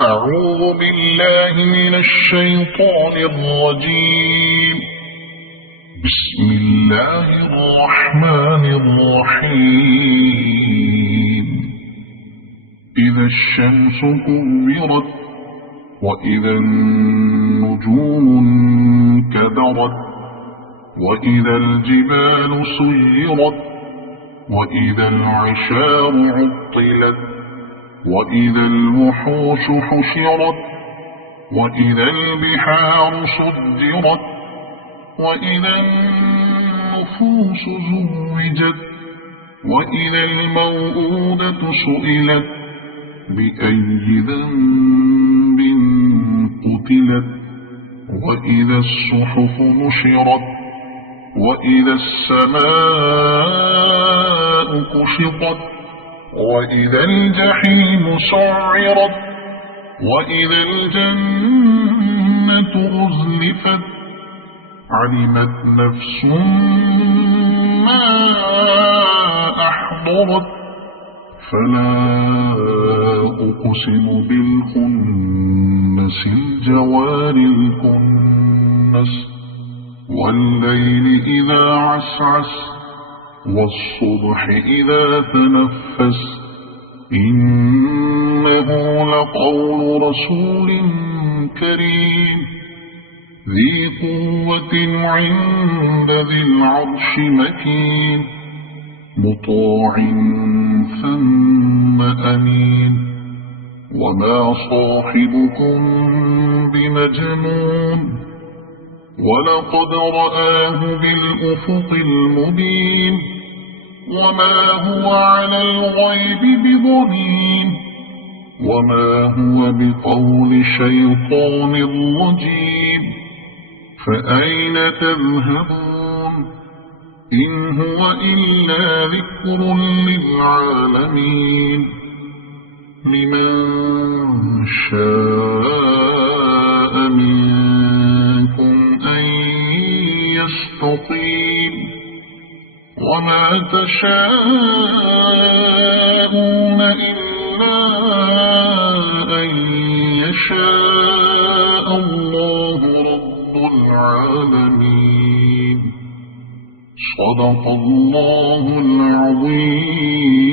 أعوذ بالله من الشيطان الرجيم. بسم الله الرحمن الرحيم. إذا الشمس كورت وإذا النجوم انكدرت وإذا الجبال سيرت وإذا العشار عطلت وإذا الوحوش حشرت وإذا البحار سجرت وإذا النفوس زوجت وإذا الموءودة سئلت بأي ذنب قتلت وإذا الصحف نشرت وإذا السماء كشطت وإذا الجحيم سعرت وإذا الجنة أزلفت علمت نفس ما أحضرت فلا أقسم بالخنس الجوار الكنس والليل إذا عسعس والصبح إذا تنفس إنه لقول رسول كريم ذي قوة عند ذي العرش مكين مطاع ثم أمين وما صاحبكم بمجنون ولقد رآه بالأفق المبين وما هو على الغيب بضنين وما هو بقول شيطان رجيم فأين تذهبون إن هو إلا ذكر للعالمين لمن شاء منكم أن يستقيم وما تشاءون إلا أن يشاء الله رب العالمين صدق الله العظيم.